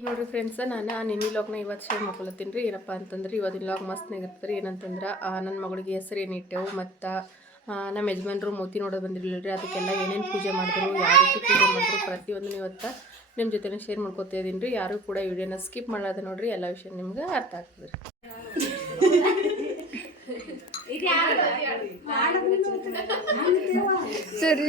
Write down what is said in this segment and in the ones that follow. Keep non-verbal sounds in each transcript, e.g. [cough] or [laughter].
ನೋಡ್ರಿ ಫ್ರೆಂಡ್ಸ್ ನಾನು ನಿನ್ನೆ ಲಾಗ್ನ ಇವತ್ತು ಶೇರ್ ಮಾಡ್ಕೊಳತ್ತೀನಿ ರೀ. ಏನಪ್ಪ ಅಂತಂದ್ರೆ ಇವತ್ತಿನ ಲಾಗ್ ಮಸ್ತ್ ರೀ ಏನಂತಂದ್ರೆ ನನ್ನ ಮಗಳಿಗೆ ಹೆಸರು ಏನಿಟ್ಟೆವು ಮತ್ತು ನಮ್ಮ ಯಜಮಾನರು ಮೋತಿ ನೋಡೋದು ಬಂದಿರಲಿಲ್ಲ ರೀ ಅದಕ್ಕೆಲ್ಲ ಏನೇನು ಪೂಜೆ ಮಾಡಿದ್ರು ಯಾವ ರೀತಿ ಪೂಜೆ ಮಾಡಿದ್ರು ಪ್ರತಿಯೊಂದು ಇವತ್ತು ನಿಮ್ಮ ಜೊತೆ ಶೇರ್ ಮಾಡ್ಕೊತ ಇದೀನಿ ರೀ ಯಾರೂ ಕೂಡ ವಿಡಿಯೋನ ಸ್ಕಿಪ್ ಮಾಡಲಾದ ನೋಡ್ರಿ ಎಲ್ಲ ವಿಷಯ ನಿಮ್ಗೆ ಅರ್ಥ ಆಗ್ತದೆ ರೀ ಸರಿ.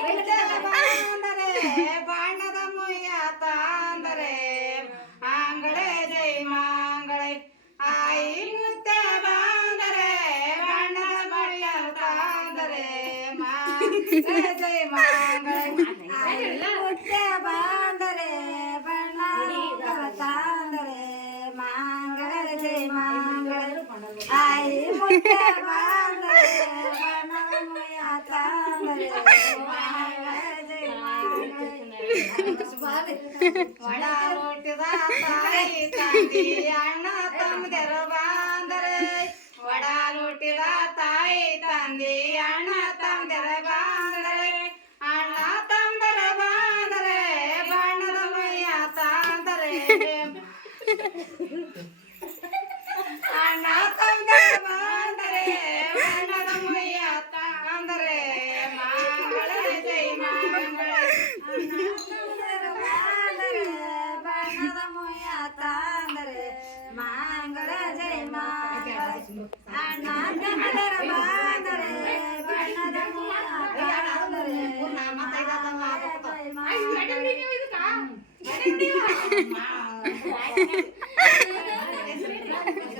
ಒಳ ಹುಟ್ಟಿದ ತಾಯಿ ತಂದಿ ಅಣ್ಣ ತಮ್ಮದೆರ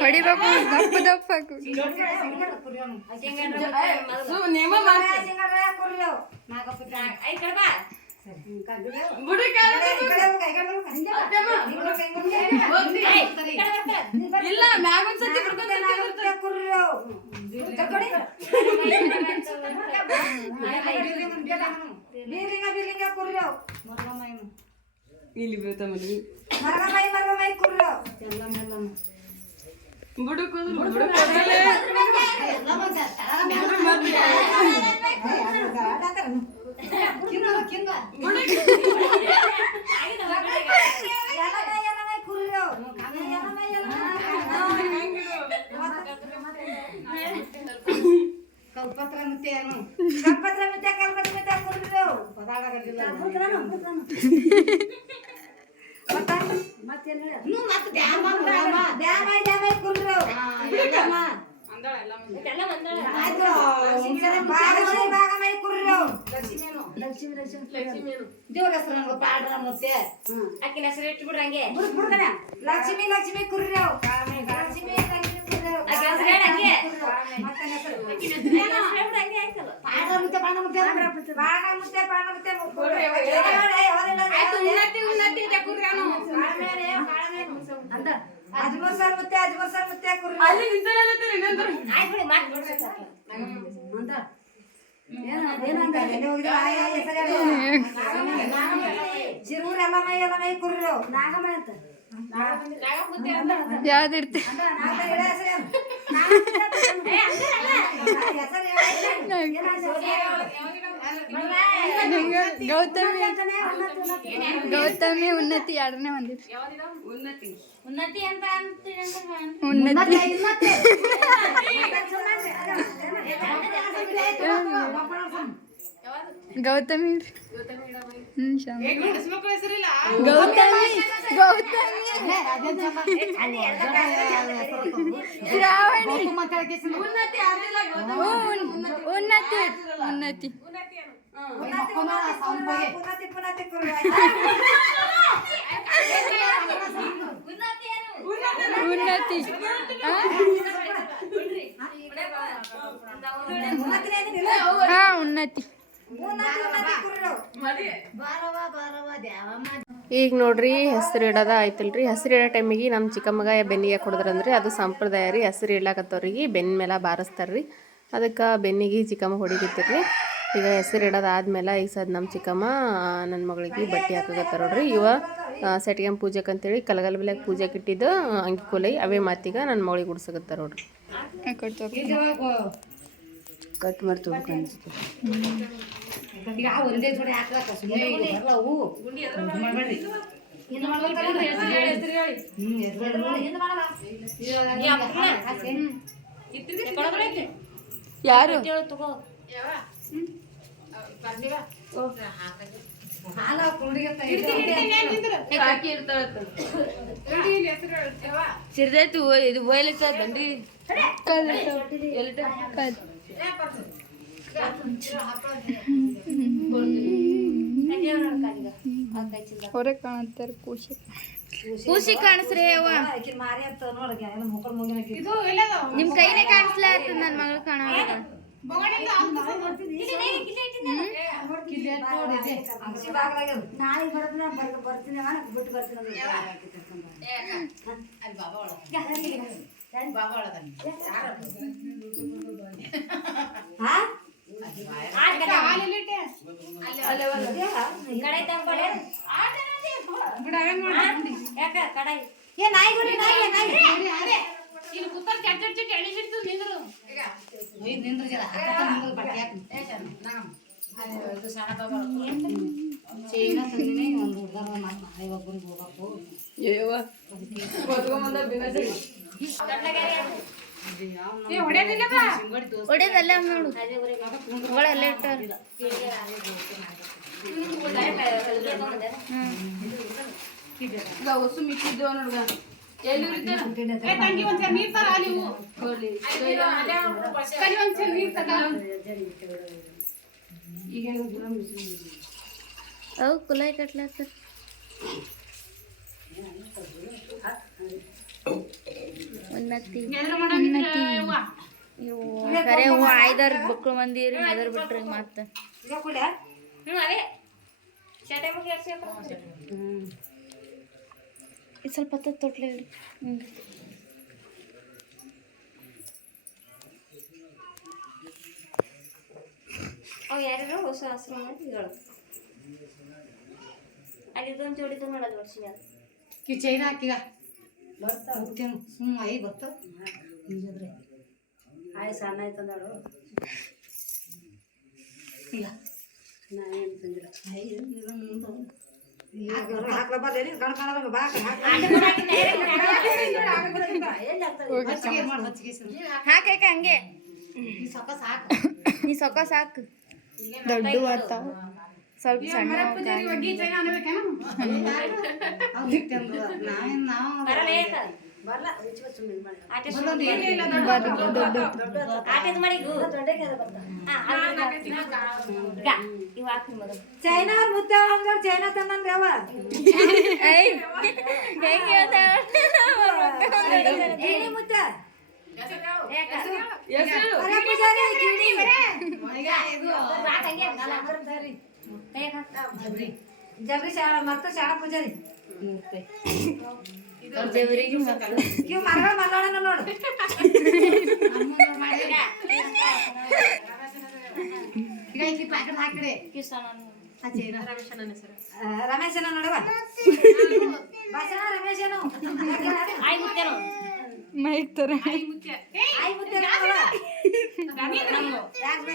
ಹೊಡಿಬೇಕು ದಪ್ಪ ದಪ್ಪ ಇಲ್ಲ ಮ್ಯಾಗ ಒಂದ್ಸತಿ ಬೀರ್ಲಿಂಗ ಬೀರ್ಲಿಂಗ ಕುರ್ರವ್ ಇಲ್ಲಿ ಬೀಳ್ತಾ ಮದ್ವಿ ಕಲ್ಪತ್ರ ಮುತ್ತೆ ಏನು ಕಲ್ಪತ್ರ ಮುತ್ತೆ ಕಲ್ಪತ್ರ ಮುತ್ತೆ ಕುರ್ರು. ಪದಾಡಗಲಿಲ್ಲ ಮತ್ತೇನು ಲಕ್ಷ್ಮಿ ಲಕ್ಷ್ಮಿ ದೇವರಸ್ತ್ರ ಲಕ್ಷ್ಮಿ ಪಾಡ್ರ ಮುತ್ತೆ ಇಟ್ಬಿಡ್ರಿ ಮುತ್ತೆ ಬಿಡು ಬಿಡ್ತಾನೆ ಮುತ್ತೆ ಪಾಡ ಮತ್ತೆ ಸಾವಿರ ಮುತ್ತೆ ಸಾವಿರ ಮುತ್ತೆ ಕುರ್ರು ಆಯ್ತು ಬಿಡಿ ಮಾತು ಎಲ್ಲ ಮೈ ಎಲ್ಲ ಮೈ ಕುರ್ರು ನಾಗಮ್ಮ ಅಂತ. ಯಾವ್ದು ಇರ್ತಿ ಹೆಸರು ನಂಗೆ ಗೌತಮಿ ಗೌತಮಿ ಉನ್ನತಿ ಎರಡನೇ ಒಂದಿತ್ತು ಉನ್ನತಿ ಅಂತ ಅಂತೀರಿ ಅಂತ ಉನ್ನತಿ ಗೌತಮಿ ಹ್ಮ್ ಶಾಮ ಗೌತಮಿ ಗೌತಮಿ ಶ್ರಾವಣಿ ಉನ್- ಉನ್ನತಿ ಉನ್ನತಿ ಪುನತಿ ಪುನತಿ ಕುರು ಉನ್ನತಿ ಆ? ಹಾ ಉನ್ನತಿ ಈಗ ನೋಡ್ರಿ ಹೆಸರು ಇಡೋದ ಆಯ್ತಲ್ರಿ. ಹೆಸರು ಇಡೋ ಟೈಮಿಗೆ ನಮ್ಮ ಚಿಕ್ಕಮ್ಮಗ ಬೆನ್ನಿಗೆ ಕೊಡದ್ರಂದ್ರೆ. ಅದು ಸಂಪ್ರದಾಯ ರೀ. ಹೆಸರು ಇಡ್ಲಾಕತ್ತವ್ರಿಗೆ ಬೆನ್ನ ಮೇಲೆ ಬಾರಿಸ್ತಾರ್ರಿ. ಅದಕ್ಕೆ ಬೆನ್ನಿಗೆ ಚಿಕ್ಕಮ್ಮ ಹೊಡಿತಿರ್ರಿ ಈಗ ಹೆಸರು ಇಡೋದಾದ್ಮೇಲೆ ಈಗ ಸದ್ ನಮ್ಮ ಚಿಕ್ಕಮ್ಮ ನನ್ನ ಮಗಳಿಗೆ ಬಟ್ಟೆ ಹಾಕಕತ್ತಾರ ನೋಡ್ರಿ. ಇವ ಸೆಟ್ಗೆಮ್ ಪೂಜೆಗೆ ಅಂತೇಳಿ ಕಲಗಲ್ ಬೆಲೆಗೆ ಪೂಜೆಗೆ ಇಟ್ಟಿದ್ದು ಅಂಗಿ ಕೊಲೈ ಅವೇ ಮಾತಿಗೆ ನನ್ನ ಮಗಳಿಗೆ ಉಡ್ಸಕತ್ತಾರ ನೋಡ್ರಿ. ಕಟ್ ಮಾಡಿ ತಗೋಬೇಕು ಅನಿಸ್ತು ಈಗ ಒಂದೇ ಜೋಡಿ ಹಾಕ್ಲಕ್ಕ ಸುಮ್ಮನೆ ಬರಲ್ಲ ಅವು. ಯಾರು? ತಗೋ. ಹಾಲು ಕುರುಡಿಗೆ ತ- ಇದು ಬಂಡಿ. ಕಲ್ ಹೊರಗೆ ಕಾಣತ್ತಾರ ಖುಷಿ ಖುಷಿ ಕಾಣಿಸ್ರಿ ಅವ್ವ. ನಿಮ್ ಕೈನೇ ಕಾಣಿಸ್ಲಾ ನನ್ನ ಮಗಳು ಕಾಣ ಅಂಗ್ಸಿ ಬಾಗ್ಲಾಗ್ಯದ. ನಾಳೆಗ್ ಬರ್ತೀನಿ, ಬರ್ಗ- ಬರ್ತೀನಿ ಅವ, ಬಿಟ್ಟು ಬರ್ತೀನಿ ಅಂದ್ರೆ ಆಕಿ ಕರ್ಕೊಂಡ್ ಬಾ. ಹಾ? ಕಡಾಯಿ ತಗೊಂಡೆ ಯಾಕ ಕಡಾಯಿ ಏ ನಾಯಿ ಗುಡಿ ನಾಯಿ ನಾಯಿ ಹೋಗ್ಬೇಕು. ಹೊಡೆದಲ್ಲ ನೋಡು. ಒಳಲ್ಲ ಇಟ್ಟಾರ ಹೊಸು ಮಿಕ್ಕಿದ್ದು ನೋಡ್ಗ ಎಲ್ಲಿ ಅವು ಕುಲಾಯಿ ಕಟ್ಲಾಕ ಉನ್ನತಿ ಉನ್ನತಿ ಇವು ಕರೆ ಹೂ ಐದಾರು ಮಕ್ಳು ಮಂದಿ ರೀ ಅದರ್ ಬಿಟ್ರಿ ಮತ್ತೆ ಈಗ ಕುಡ್ಯ? ಹ್ಞೂ ಅದೇ. ಶಟೆ ಮುಗಿ ಹರ್ಸಿ ಇದು ಸ್ವಲ್ಪ ಹೊತ್ತು ತೊಟ್ಲೆ ಇಡಿ. ಹ್ಞೂ ಅವು ಯಾರ್ಯಾರು ಹೊಸ ಆಶ್ರಮ ಮಾಡಿ ಹೇಳು ಅಲ್ಲಿ ಇದೊಂದು ಜೋಡಿದು ನೋಡೋದು ವರ್ಷ ಕಿ ಚೈನ ಹಾಕಿಗ. ಹೋಗ್ತೇನು ಸುಮ್ಮ ಐ ಬರ್ತಾವ ಈಗಿದ್ರೆ ಆಯ್ ಸಣ್ಣ ಆಯ್ತಂದಳು ಈಗ ನಾ ಏನು ತಂದಿಲ್ಲ ಐದು ಮುಂದೆ ಹಾಕ್ಲಬಾರ್ದೇನು ಗಂಡ ಕಾಣಲ್ಲ ಬಾ ಹಚ್ಚಿಗೆ ಮಾಡಿ ಹಚ್ಚಿಗೆ ಹಾಕ ಹಂಗೆ? ಸೊಕ್ಕ ಸಾಕು ನೀ ಸೊಕ್ಕ ಸಾಕು ದೊಡ್ಡ ಆತಾವ ಸ್ವಲ್ಪ ಸಣ್ಣ ನಾವು ಚೈನಾ ಮುತ್ತ ಚೈನಾ? ಏನಿ ಮುತ್ತ. ಜಬ್ರಿ ಶಾಳ ಮತ್ತ ಶಾಳ ಪೂಜಾರಿ ರಮೇಶನ ನೋಡವ? ರಮೇಶನು ಮೈಕ್ ತರ. ಯಾಕೆ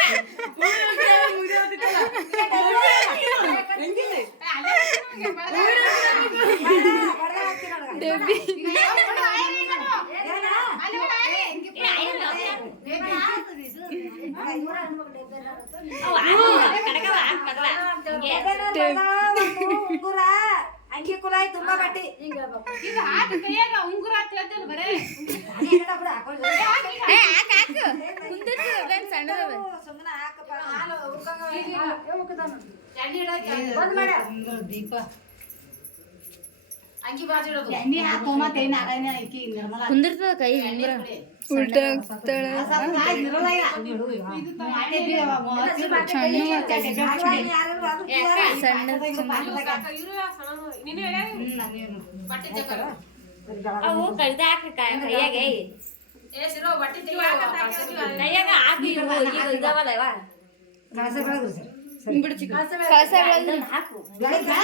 ಉಂಗುರ ಅಂಗಿ ಕುಲಾಯಿ ತುಂಬಾ ಬಟ್ಟಿ ಸುಮ್ಮನೆ ಹಾಕಪ್ಪ ದೀಪ ಐಕಿ ನಿರ್ಮಲ ಕುಂದಿರ್ತದ ಕೈ ಉಂಗುರ ಅವು ಕಳ್ದ ಹಾಕ ಕೈಯಾಗೆ ಕೈಯಾಗ ಹಾಕಿ ಇವು ಈಗ ಇದಾವಲ್ಲ ಇವ ಕಳಸ ಬೆಳಗ್ರಿ ಸರ್ ಕಸ ಬೆಳೆದ್ರೆ ಹಾಕು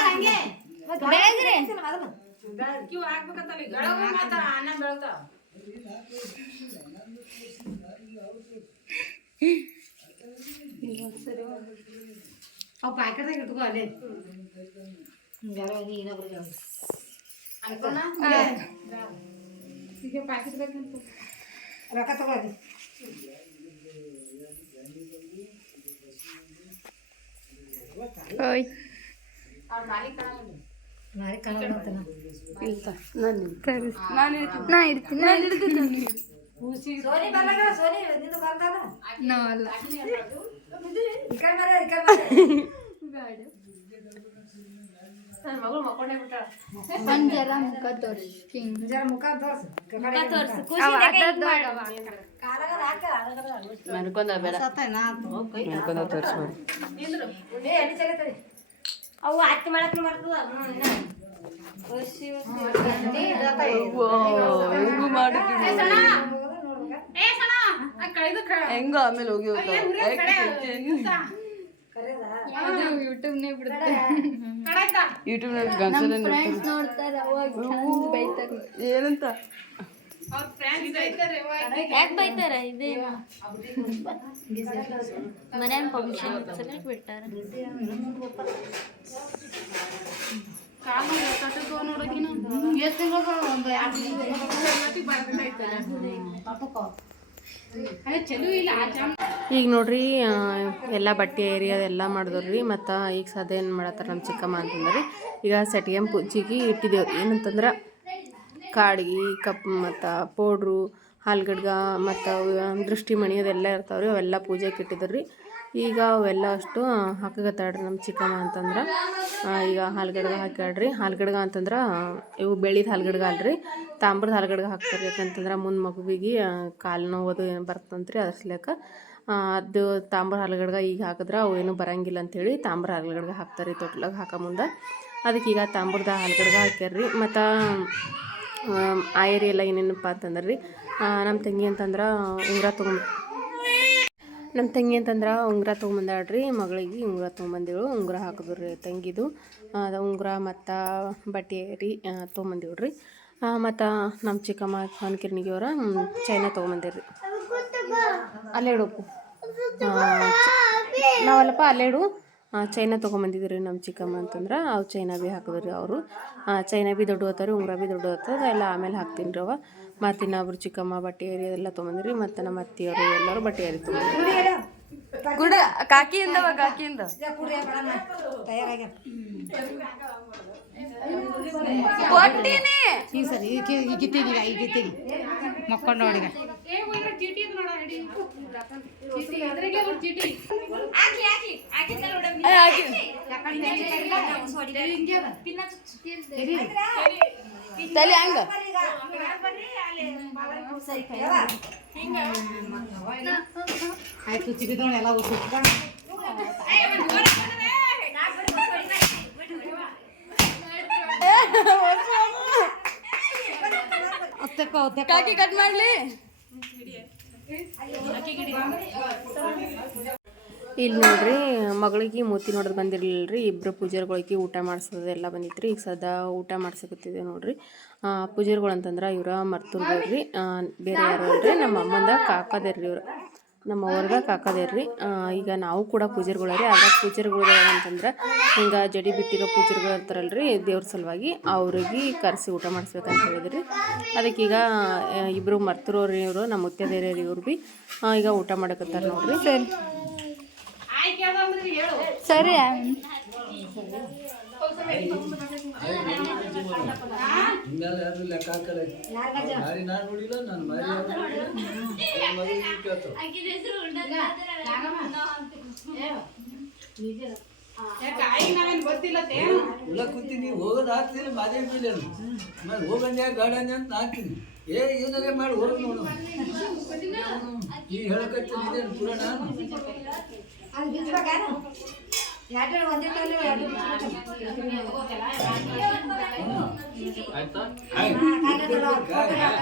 ಹಂಗೆ ಬೆಳಗ್ರಿ ಅವು ಪ್ಯಾಕೆಟ್ದಾಗ ಇಟ್ಕೋ ಅಲ್ಲೇ ಯಾರೋ ನೀ ಇನ್ನೊಬ್ರು ಜಾಗ. ರೊಕ್ಕ ತಗೊಳ್ಳಿ ಓಯ್ ನಾನು. ಸರಿ ನಾ ಇರ್ತೀನಿ. ನಾ ಹಿಡ್ದಿದ್ದೀನಿ ಸೋನಿ ಬರ್ಲಾಗ ಸೋನಿ. ನಿಂದು ಬರ್ತಾನ ನಾ ಅಲ್ಲ. ಈ ಕಡೆ ಬರ್ರಿ, ಈ ಕಡೆ ಬರ್ರಿ. ನನ್ನ ಮಗಳು ಮಕ್ಕೊಂಡೇ ಬಿಟ್ಟಾಳ. ಜರ ಮುಖ ತೋರಿಸಿ. ಮುಖ ತೋರ್ಸು. ಮನ್ಕೊಂಡ ಬೇಡ? ಮನ್ಕೊಂಡ ತೋರಿಸ್ಬೋದು. ಅವು ಆಯ್ತು ಮಾಡಕ್ಕೆ ಮಾಡ್ತದ? ಹೆಂಗು ಆಮೇಲೆ ಹೋಗಿ ಯೂಟ್ಯೂಬ್ನೇ ಬಿಡುತ್ತೆ. ಯೂಟ್ಯೂಬ್ನಲ್ಲಿ ಏನಂತ? ಯಾಕೆ ಬೈತಾರ? ಇದೇ. ಮನ್ಯಾಗ ಫಂಕ್ಷನ್ ಸಲಕ್ ಬಿಟ್ಟಾರ ಈಗ ನೋಡ್ರಿ ಆ, ಎಲ್ಲ ಬಟ್ಟೆ ಏರಿಯಾ ಎಲ್ಲ ಮಾಡಿದ್ರಿ ಮತ್ತು ಈಗ ಸದ್ಯ ಏನು ಮಾಡತ್ತಾರ ನಮ್ಮ ಚಿಕ್ಕಮ್ಮ ಅಂತಂದ್ರಿ. ಈಗ ಸೆಟ್ಗೆ ಪೂಜೆಗೆ ಇಟ್ಟಿದ್ದೇವೆ ಏನಂತಂದ್ರೆ ಕಾಡ್ಗಿ, ಕಪ್ ಮತ್ತು ಪೌಡ್ರು, ಹಾಲ್ಗಡ್ಗ ಮತ್ತು ದೃಷ್ಟಿ ಮಣಿ ಅದೆಲ್ಲ ರೀ ಅವೆಲ್ಲ ಪೂಜೆಗೆ ಇಟ್ಟಿದ್ರಿ ಈಗ ಅವೆಲ್ಲ ಅಷ್ಟು ಹಾಕಗತ್ತಾಳ್ರಿ ನಮ್ಮ ಚಿಕ್ಕಮ್ಮ ಅಂತಂದ್ರೆ. ಈಗ ಹಾಲ್ಗಡ್ಗ ಹಾಕ್ಯಾಳ್ರಿ. ಹಾಲ್ಗಡ್ಗ ಅಂತಂದ್ರೆ, ಇವು ಬೆಳಿದ ಹಾಲ್ಗಡ್ಗ ಅಲ್ರಿ. ತಾಮ್ರದ ಹಾಲ್ಗಡ್ಗ ಹಾಕ್ತಾರೆ ಯಾಕಂತಂದ್ರೆ ಮುಂದೆ ಮಗುವಿಗೆ ಕಾಲು ನೋವು ಅದು ಏನು ಬರ್ತಂತ್ರಿ ಅದ್ರ ಅದು ತಾಮ್ರ ಹಾಲ್ಗಡ್ಗ ಈಗ ಹಾಕಿದ್ರೆ ಅವು ಏನು ಬರಂಗಿಲ್ಲ ಅಂಥೇಳಿ ತಾಮ್ರ ಹಾಲ್ಗಡ್ಗ ಹಾಕ್ತಾರೆ ತೊಟ್ಲಾಗ ಹಾಕೋ ಮುಂದೆ. ಅದಕ್ಕೆ ಈಗ ತಾಮ್ರದ ಹಾಲ್ಗಡ್ಗ ಹಾಕ್ಯಾರ್ರಿ. ಮತ್ತು ಆಯರಿ ಎಲ್ಲ ಏನೇನಪ್ಪ ಅಂತಂದ್ರೆ? ರೀ ನಮ್ಮ ತಂಗಿ ಅಂತಂದ್ರೆ ಉಂಗುರ ತೊಗೊಂಡ್ ನಮ್ಮ ತಂಗಿ ಅಂತಂದ್ರೆ ಉಂಗುರ ತೊಗೊಂಬಂದಾಳ್ರಿ ಮಗಳಿಗೆ ಉಂಗುರ ತೊಗೊಂಬಂದೇಳು ಉಂಗುರ ಹಾಕಿದ್ರಿ ತಂಗಿದು. ಅದು ಉಂಗುರ ಮತ್ತು ಬಟ್ಟೆ ರೀ ತೊಗೊಂಬಂದಿವ್ರಿ. ಮತ್ತು ನಮ್ಮ ಚಿಕ್ಕಮ್ಮ ಹೊನ್ಕಿರ್ನಿಗಿಯವರ ಚೈನಾ ಚೈನ ಅಲ್ಲೇ ಅಲ್ಲೇಡು ನಾವಲ್ಲಪ್ಪ ಅಲ್ಲೇ ಇಡು ಆ, ಚೈನಾ ತೊಗೊಂಬಂದಿದ್ರಿ ನಮ್ಮ ಚಿಕ್ಕಮ್ಮ ಅಂತಂದ್ರೆ, ಅವು ಚೈನಾ ಭೀ ಹಾಕಿದ್ರಿ ಅವರು ಚೈನಾ ಬಿ ದೊಡ್ಡ ಹೋಗ್ತಾರೆ ಉಂಗುರ ಭೀ ದೊಡ್ಡ ಹೋಗ್ತದೆ ಎಲ್ಲ ಆಮೇಲೆ ಹಾಕ್ತೀನಿ ರೀ ಅವ ಮತ್ತು ಇನ್ನೊಬ್ರು ಚಿಕ್ಕಮ್ಮ ಬಟ್ಟೆ ಏರಿ ಎಲ್ಲ ತೊಗೊಂಬಂದಿರಿ ಮತ್ತು ನಮ್ಮ ಅತ್ತಿಯವರು ಎಲ್ಲರೂ ಬಟ್ಟೆ ಏರಿ ತೊಗೊಂಡ್ರಿ. ಗುಡ ಕಾಕಿಯಿಂದ ಕಾಕಿಯಿಂದ. ಕೊಟ್ಟಿನಿ. ಈ ಸರಿ ಈಗ ಈಗ ತೆಗಿ ಈಗ ತೆಗಿ ಮಕ್ಕೊಂಡು ನೋಡಿ ಈಗ. ತಲೆ ಹಂಗ ಯವ್ವ. ಆಯ್ತು ಚಿಕ್ಕದವಣ ಎಲ್ಲ ಉಸ್ಕೊಂಡು ಒತ್ತಪ್ಪ ಒತ್ತಪ್ಪ ಕಾಕಿ ಕಟ್ ಮಾಡ್ಲಿ ಇಲ್ಲಿ ನೋಡ್ರಿ ಮಗಳಿಗೆ ಮೂತಿ ನೋಡೋದು ಬಂದಿರಲಿಲ್ಲ ರೀ ಇಬ್ಬರು ಪೂಜಾರಿಗಳಿಗೆ ಊಟ ಮಾಡಿಸೋದು ಎಲ್ಲ ಬಂದಿತ್ತು ರೀ ಈಗ ಸದಾ ಊಟ ಮಾಡ್ಸಕತ್ತಿದೆ ನೋಡ್ರಿ. ಪೂಜಾರಿಗಳು ಅಂತಂದ್ರೆ ಇವ್ರ ಮರ್ತುರ್ಬೇಡ್ರಿ. ಬೇರೆ ಯಾರು ಅಲ್ರಿ ನಮ್ಮ ಅಮ್ಮಂದ ಕಾಕದೇರ್ರಿ ಇವ್ರು. ನಮ್ಮ ಅವ್ರದ ಕಾಕದೇರ್ರಿ. ಈಗ ನಾವು ಕೂಡ ಪೂಜಾರಿಗಳು ರೀ ಆಗ ಪೂಜಾರಿಗಳು ಅಂತಂದ್ರೆ ಹಿಂಗ ಜಡಿ ಬಿಟ್ಟಿರೋ ಪೂಜಾರಿಗಳು ರೀ ದೇವ್ರ ಸಲುವಾಗಿ. ಅವ್ರಿಗೆ ಕರೆಸಿ ಊಟ ಮಾಡಿಸ್ಬೇಕಂತ ಹೇಳಿದ್ರಿ. ಅದಕ್ಕೀಗ ಇಬ್ಬರು ಮರ್ತರೋರಿ ಇವರು ನಮ್ಮ ಮುತ್ತೈದೇರಿ ಇವ್ರು ಭೀ ಈಗ ಊಟ ಮಾಡಕತ್ತಾರ ನೋಡ್ರಿ. ಸರಿ. ಸರಿ. ಉಳ ಕೂತೀನಿ ಹೋಗೋದು ಹಾಕ್ತೀನಿ ಮಾದೇ ಮೇಲೆ ನಾನು ಹೋಗಂದೆ ಗಾರ್ಡನ್ ಅಂತ ಹಾಕ್ತೀನಿ. ಏ ಏನಾರೇ ಮಾಡಿ ಹೋಗಿ ನೋಡು. ಈ ಹೇಳಕತ್ತೀನಿ ಪುರಾಣ? ಅದು ಬಿಚ್ಬೇಕಾನು ಎರಡು ಒಂದೇ ತಲೆ ಎರಡು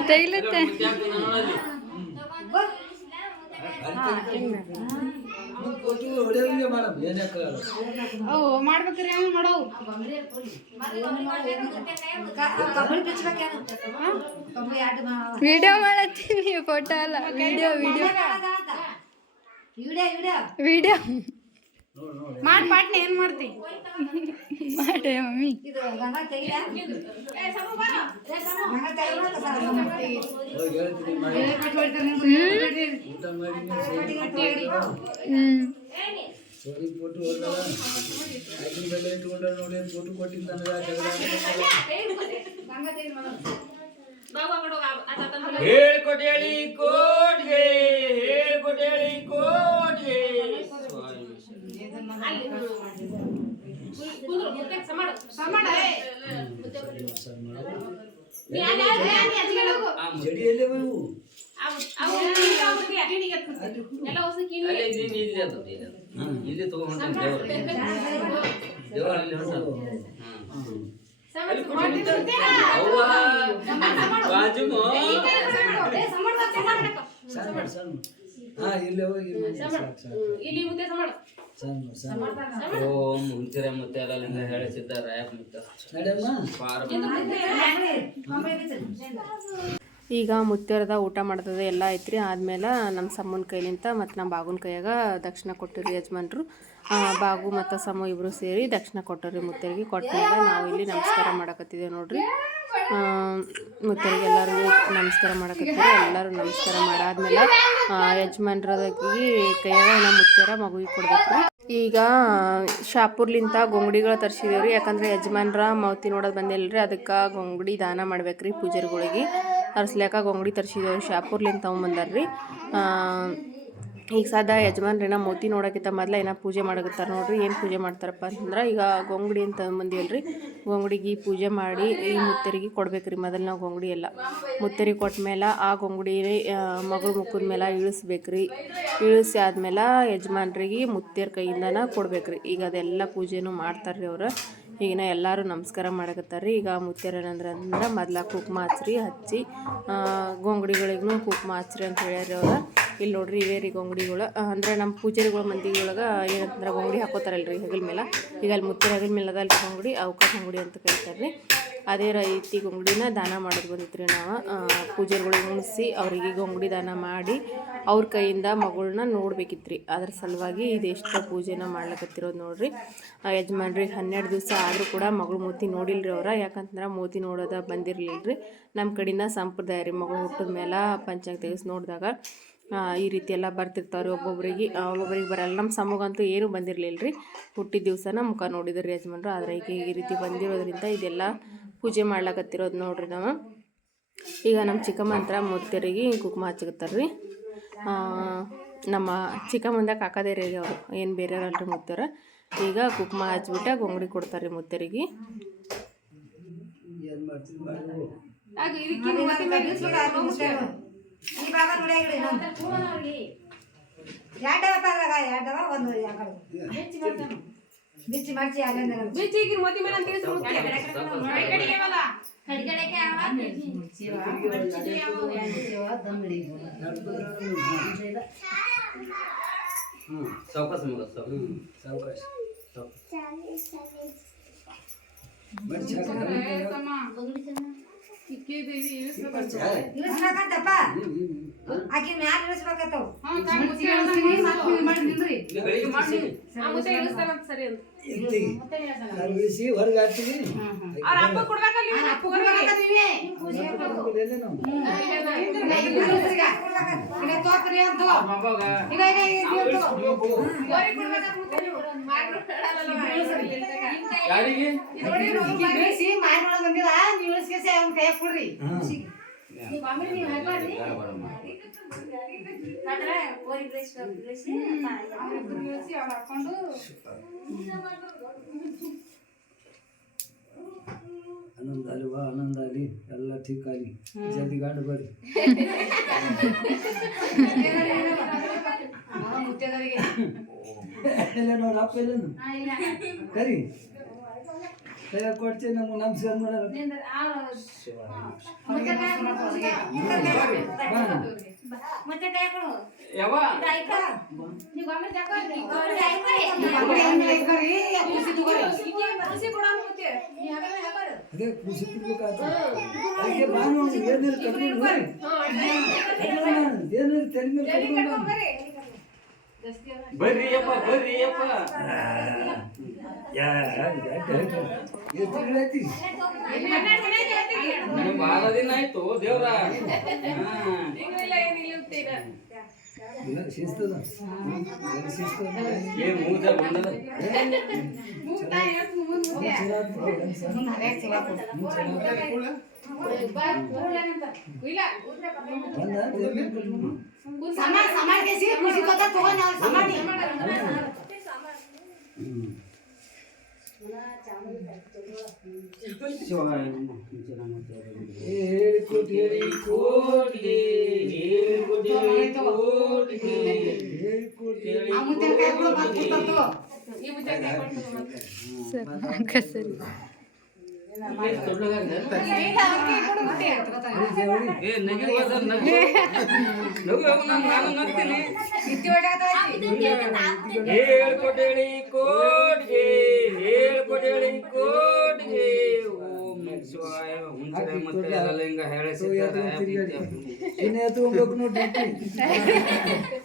ತೈಲತ್ತೆ. ಮಾಡ್ಬೇಕ್ರಿ ಹೆಂಗ್ ಮಾಡವು. ವಿಡಿಯೋ ಮಾಡತ್ತೀನಿ ಫೋಟೋ ಅಲ್ಲ video video video video video. ನೋಡು ನೋಡು ಮಾಡಿ ಪಾಟ್ನೆ ಏನ್ ಮಾಡ್ತಿ? ಮಾಡಿ ಮಮ್ಮಿ. ಇದು ಗಂಗಾ ತೆಗಿಯ ಗಂಗಾ ತೆಗಿಯ ಹೋಗಿ ಹೇಳ್ತೀನಿ ಮಾಡಿ ಊಟ ಮಾಡಿ ನೀವು ಹ್ಮ್ ಸರಿ ಫೋಟೋ ಹೋದಲ್ಲ ಆಕಿನ ಬೆಲೆ ಇಟ್ಕೊಂಡ್ರೆ ನೋಡಿ ಫೋಟೋ ಕೊಟ್ಟಿದ್ದು ನನಗೆ ಹೇಳ್ಕೊಟ್ಟೇಳಿ ಕೋಟ್ಗೆ ಹೇಳ್ಕೊಟ್ಟೇಳಿ ಕೋಟ್ಗೆ ಜಡಿ ಎಲ್ಲಿ ನೀವು ಅಲ್ಲೇ ಇಲ್ಲಿ ಇಲ್ಲಿ ಅದು ಇಲ್ಲಿ ಅದು. ಇಲ್ಲಿ ತಗೊಂಡು ದೇವರು ದೇವರು ಅಲ್ಲಿ ಹೊಂಟಾನ. ಹ್ಮ್. ಅಲ್ಲಿ ಕೂತ್ಕೊಂಡಿದ್ದ. ಅವ್ವ ಬಾಜುಮು. ಸಣ್ಣ ಸಣ್ಣ ಹಾ ಇಲ್ಲಿ ಹೋಗಿ ಸಾಕು ಸಾಕು ಸಣ್ಣ ಸಣ್ಣ ಓಂ ಮುಂತಿರ ಮತ್ತೆ ಅಲ್ಲಿಂದ ಹೇಳಿಸಿದ್ದಾರೆ. ರಾಯಪ್ಪ ಮುತ್ತ ನಡಮ್ಮ ಪಾರ ಈಗ ಮುತ್ತರದ ಊಟ ಮಾಡ್ತದೆ ಎಲ್ಲ ಐತ್ರಿ. ಆದ್ಮೇಲೆ ನಮ್ಮ ಸಮ್ಮನ ಕೈಲಿಂತ ಮತ್ತು ನಮ್ಮ ಬಾಗುನ ಕೈಯಾಗ ದಕ್ಷಿಣ ಕೊಟ್ಟಿರಿ ಯಜಮಾನ್ರು ಬಾಗು ಮತ್ತು ಸಮ ಇಬ್ಬರು ಸೇರಿ ದಕ್ಷಿಣ ಕೊಟ್ಟರಿ ಮುತ್ತರಿಗೆ ಕೊಟ್ಟಮೇಲೆ ನಾವು ಇಲ್ಲಿ ನಮಸ್ಕಾರ ಮಾಡಕತ್ತಿದ್ದೇವೆ ನೋಡ್ರಿ. ಮುತ್ತರಿಗೆ ಎಲ್ಲರಿಗೂ ನಮಸ್ಕಾರ ಮಾಡಕತ್ತೀವಿ ಎಲ್ಲರೂ ನಮಸ್ಕಾರ ಮಾಡಾದ್ಮೇಲೆ ಯಜಮಾನ್ರದಾಗಿ ಕೈಯಾಗ ನಮ್ಮ ಮುತ್ತರ ಮಗುವಿಗೆ ಕೊಡ್ಬೇಕು ಈಗ ಶಾಪುರ್ಲಿಂತ ಗೊಂಗಡಿಗಳು ತರಿಸಿದೇವ್ರಿ. ಯಾಕಂದ್ರೆ ಯಜಮಾನ್ರ ಮೌತಿ ನೋಡೋದು ಬಂದಿಲ್ಲರಿ ಅದಕ್ಕೆ ಗೊಂಗಡಿ ದಾನ ಮಾಡ್ಬೇಕ್ರಿ ಪೂಜಾರಿಗಳಿಗೆ. ಅರ್ಸ್ಲ್ಯಾಕ ಗೊಂಗಡಿ ತರಿಸಿದೇವ್ರಿ. ಶಾಪುರ್ಲಿಂತ ತೊಗೊಂಬಂದಾರ್ರಿ. ಈಗ ಸದಾ ಯಜಮಾನ್ರಿನ ಮೋತಿ ನೋಡೋಕ್ಕಿಂತ ಮೊದಲ ಏನೋ ಪೂಜೆ ಮಾಡಕತ್ತಾರೆ ನೋಡ್ರಿ, ಏನು ಪೂಜೆ ಮಾಡ್ತಾರಪ್ಪ ಅಂತಂದ್ರೆ, ಈಗ ಗೊಂಗುಡಿ ಅಂತ ಬಂದಿವಲ್ರಿ, ಗೊಂಗುಡಿಗೆ ಪೂಜೆ ಮಾಡಿ ಈ ಮುತ್ತರಿಗೆ ಕೊಡ್ಬೇಕ್ರಿ ಮೊದಲು ನಾವು ಗೊಂಗುಡಿ ಎಲ್ಲ. ಮುತ್ತರಿಗೆ ಕೊಟ್ಟ ಮೇಲೆ ಆ ಗೊಂಗುಡಿ ಮಗಳು ಮುಖದ ಮೇಲೆ ಇಳಿಸ್ಬೇಕ್ರಿ. ಇಳಿಸಿ ಆದ್ಮೇಲೆ ಯಜಮಾನ್ರಿಗೆ ಮುತ್ತೆರ ಕೈಯಿಂದನ ಕೊಡ್ಬೇಕ್ರಿ. ಈಗ ಅದೆಲ್ಲ ಪೂಜೆನೂ ಮಾಡ್ತಾರ್ರಿ ಅವರು. ಈಗಿನ ಎಲ್ಲರೂ ನಮಸ್ಕಾರ ಮಾಡಕತ್ತಾರ್ರಿ. ಈಗ ಮುತ್ತೇರ್ ಏನಂದ್ರೆ ಅಂದ್ರೆ ಮೊದ್ಲ ಕುಕ್ಮ ಹಚ್ರಿ ಹಚ್ಚಿ ಗೊಂಗುಡಿಗಳಿಗೂ ಕುಕ್ಮ ಹಚ್ರಿ ಅಂತ ಹೇಳ್ಯಾರ ಅವ್ರು. ಇಲ್ಲಿ ನೋಡ್ರಿ ಇವೇ ರೀ ಗೊಂಗಡಿಗಳು ಅಂದ್ರೆ ನಮ್ಮ ಪೂಜಾರಿಗಳ ಮಂದಿಗಳೊಳಗೆ ಏನಂತಂದ್ರೆ ಗೊಂಗಡಿ ಹಾಕೋತಾರಲ್ರಿ ಹೆಗಲ ಮೇಲೆ. ಈಗ ಅಲ್ಲಿ ಮುತ್ತಿನ ಹೆಗಲ ಮೇಲೆ ಅದ ಅಲ್ಲಿ ಗೊಂಗಡಿ ಅವಕಾಶ ಗೊಂಗಡಿ ಅಂತ ಕರೀತಾರೆ ರೀ ಅದೇ ರೀತಿ ಗೊಂಗಡಿನ ದಾನ ಮಾಡೋದು ಬಂದಿತ್ತು ರೀ ನಾವು ಪೂಜಾರಿಗಳಿಗೆ ಉಣಿಸಿ ಅವರಿಗೆ ಗೊಂಗಡಿ ದಾನ ಮಾಡಿ ಅವ್ರ ಕೈಯಿಂದ ಮಗಳನ್ನ ನೋಡ್ಬೇಕಿತ್ತು ರೀ ಅದ್ರ ಸಲುವಾಗಿ ಇದೆಷ್ಟು ಪೂಜೆನ ಮಾಡ್ಲಕತ್ತಿರೋದು ನೋಡ್ರಿ. ಯಜಮಾನ್ರಿ ಹನ್ನೆರಡು ದಿವಸ ಆದರೂ ಕೂಡ ಮಗಳು ಮೂತಿ ನೋಡಿಲ್ರಿ ಅವ್ರ. ಯಾಕಂತಂದ್ರೆ ಮೂತಿ ನೋಡೋದ ಬಂದಿರಲಿಲ್ಲ ರೀ ನಮ್ಮ ಕಡಿನ ಸಂಪ್ರದಾಯ ರೀ ಮಗಳು ಹುಟ್ಟಿದ ಮೇಲೆ ಪಂಚಾಂಗ ತೆಗೆಸಿ ನೋಡಿದಾಗ. ಈ ರೀತಿ ಎಲ್ಲ ಬರ್ತಿರ್ತಾವ್ರಿ ಒಬ್ಬೊಬ್ಬರಿಗೆ ಒಬ್ಬೊಬ್ರಿಗೆ ಬರಲ್ಲ. ನಮ್ಮ ಸಮಗಂತೂ ಏನೂ ಬಂದಿರಲಿಲ್ಲ ರೀ ಹುಟ್ಟಿದ ದಿವಸನ ಮುಖ ನೋಡಿದ್ರಿ ಯಜಮಾನ್ರು. ಆದರೆ ಈಗ ಈ ರೀತಿ ಬಂದಿರೋದ್ರಿಂದ ಇದೆಲ್ಲ ಪೂಜೆ ಮಾಡ್ಲಾಕತ್ತಿರೋದು ನೋಡ್ರಿ ನಾವು. ಈಗ ನಮ್ಮ ಚಿಕ್ಕಮ್ಮ ಹತ್ರ ಮುತ್ತರಿಗೆ ಕುಂಕುಮ ಹಚ್ಚಕತ್ತಾರ್ರಿ. ಆ, ನಮ್ಮ ಚಿಕ್ಕಮ್ಮಂದ ಕಾಕದೇರಿ ಅವರು ಏನು ಬೇರೆಯವ್ರಲ್ರಿ ಮುತ್ತರ ಈಗ ಕುಂಕುಮ ಹಚ್ಬಿಟ್ಟು ಗೊಂಗಡಿ ಕೊಡ್ತಾರೆ ಮುತ್ತರಿಗೆ ಏನು ಈ ಬಾಬಾ ನೋಡಿ ಎರಡು ಎರಡವ ಪಾದ್ರಾಗ ಎರಡವ ಒಂದು ಬಿಚ್ಚಿ ಮಾಡ್ಸಿ ಬಿಚ್ಚಿ ಮೋತಿ ಮೇಲೆ ಅಂತ ತಿಳಿಸಿ ಸಾವಕಾಶ ಮಗ ಸಾವಕಾಶ ಸಾವಕಾಶ ಮಾಡಿ ಆ ಮ್ಯಾಲ ಇಳಿಸ್ತಾನಂತ ಸರಿ ಅಂತ. ಬಿಡಿಸಿ ಹೊರಗೆ ಹಾಕ್ತೀವಿ ಅವ್ರ ಅಪ್ಪ ಕೊಡ್ಬೇಕಲ್ಲ ಅಪ್ಪ ನಾವು ಈಗ ತೋಪ್ರಿ ಅಂತ ಈಗ ಈಗ ಈಗ ಕೊಡ್ಬೇಕಂತ ಬಂದಿಲ್ಲ ನೀವು ಇಳಿಸ್ಕೇಸಿ ಅವ್ನ ಕೈಯಾಗ ಕೊಡ್ರಿ ಆನಂದ ಅಲ್ಲಿ ವಾ ಆನಂದ ಅಲ್ಲಿ ಎಲ್ಲ ಠೀಕ್ ಆಗಲಿ ಜಲ್ದಿ ಗಾಡು ಬರ್ರಿ. [laughs] ಎಲ್ಲ [laughs] ನೋಡು ಅಪ್ಪ ಎಲ್ಲನು ಕರಿ. ಕೊಡ್ತೀನಿ ನಮ್ಗೆ ನಮಸ್ಕಾರ ಹಾಕೋರು. ಅದೇ ಖುಷಿ ಅದಕ್ಕೆ ಏನೇನು ತಲೆ ಮೇಲೆ ಕಟ್ಕೊಂಡು ಬರ್ರಿ. ಬರ್ರಿ ಅಪ್ಪ ಬರ್ರಿ ಅಪ್ಪ ಯಾ ಎಷ್ಟು ಹೇಳ್ತಿ ನೀವು ಭಾಳ ದಿನ ಆಯ್ತು ದೇವ್ರ ಹಾ. ಈಗಿಲ್ಲ ಏನಿಲ್ಲ ಮುತ್ಯ ಈಗ. ಇಲ್ಲ ಶಿಸ್ತದ ಶಿಸ್ತದ ಏ ಮೂಜ ಬಂದದ ಮುಂದೆ ಹರ್ಯಾಕ್ ಚಲೋ ಕೊಡು. ಸಮಾನ ಸಮಾನ ಕೇಸಿ ಖುಷಿ ಕೊತ್ತ ತಗೊಂಡ್ ನಾವು ಸಮಾನಿ ಶಿವಾಯ ನಮಃ. ಜಲಮೂರ್ತಿ. ಹೇಳಿ ಕೊಟ್ಟು ಹೇಳಿ ಕೋಟಿಗೆ ಹೇಳಿ ಕೊಡಿ ಕೋಟಿಗೆ ಹೇಳಿ ಕೊಟ್ಟು ಹೇಳಿ ಆ ಮುತ್ತಿನ ಕೈ ಕೊಡು ಮತ್ತೆ ಹೇಳ್ಕೊಡೇಳಿ ಕೋಟ್ಗೆ ಹೇಳ್ಕೊಡೇಳಿ ಕೋಟ್ಗೆ ಓಂ ಶಿವಾಯ ಹುಂಚರೆ ಮತ್ತೆ ಎಲ್ಲ ಹಿಂಗ ಹೇಳಿಸಿದ್ದಾರೆ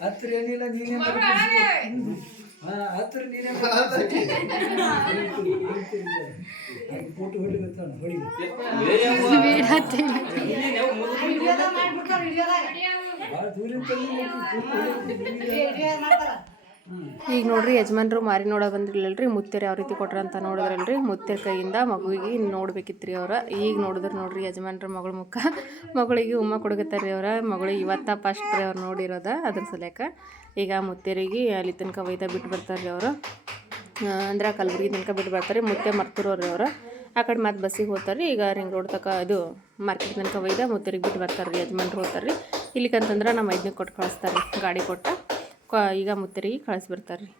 ಹತ್ರ ಏನಿಲ್ಲ ನೀನೇ [laughs] ಹತ್ರ ನೀನೇ ಫೋಟೋ ಹೊಡಿ ಈಗ ನೋಡ್ರಿ ಯಜಮಾನ್ರು ಮಾರಿ ನೋಡ ಬಂದಿರ್ಲಿಲ್ರಿ ಮುತ್ತೆರ್ ಯಾವ ರೀತಿ ಕೊಟ್ರಂತ ನೋಡಿದ್ರಲ್ರಿ. ಮುತ್ತೆ ಕೈಯಿಂದ ಮಗುವಿಗೆ ನೋಡ್ಬೇಕಿತ್ರಿ ಅವ್ರ. ಈಗ ನೋಡಿದ್ರು ನೋಡ್ರಿ ಯಜಮಾನ್ರ ಮಗಳ ಮುಖ. ಮಗಳಿಗೆ ಉಮ್ಮ ಕೊಡಗತ್ತಾರ್ರಿ ಅವ್ರ. ಮಗಳಿಗೆ ಇವತ್ತ ಫಸ್ಟ್ ರೀ ಅವ್ರು ನೋಡಿರೋದ ಅದ್ರ ಸಲ್ಯಾಕ. ಈಗ ಮುತ್ತೇರಿಗೆ ಅಲ್ಲಿ ತನಕ ಒಯ್ದ ಬಿಟ್ಟು ಬರ್ತಾರೆ ರೀ ಅವರು ಅಂದ್ರೆ ಕಲಬುರ್ಗಿ ತನಕ ಬಿಟ್ಟು ಬರ್ತಾರೆ ಮುತ್ತೆ ಮರ್ತೂರವ್ರಿ ಅವರು. ಆ ಕಡೆ ಮತ್ತೆ ಬಸ್ಸಿಗೆ ಹೋಗ್ತಾರೆ ಈಗ ರಿಂಗ್ ರೋಡ್ ತಕ ಇದು ಮಾರ್ಕೆಟ್ ತನಕ ಒಯ್ದ ಮುತ್ತೇರಿಗೆ ಬಿಟ್ಟು ಬರ್ತಾರೆ ರೀ ಯಜಮಾನ್ರು ಹೋಗ್ತಾರೆ ರೀ ಇಲ್ಲಿಕಂತಂದ್ರೆ ನಮ್ಮ ಐದನೇ ಕೊಟ್ಟು ಕಳಿಸ್ತಾರೆ ರೀ ಗಾಡಿ ಕೊಟ್ಟ. ಈಗ ಮುತ್ತೇರಿಗೆ ಕಳಿಸ್ಬಿಡ್ತಾರೆ ರೀ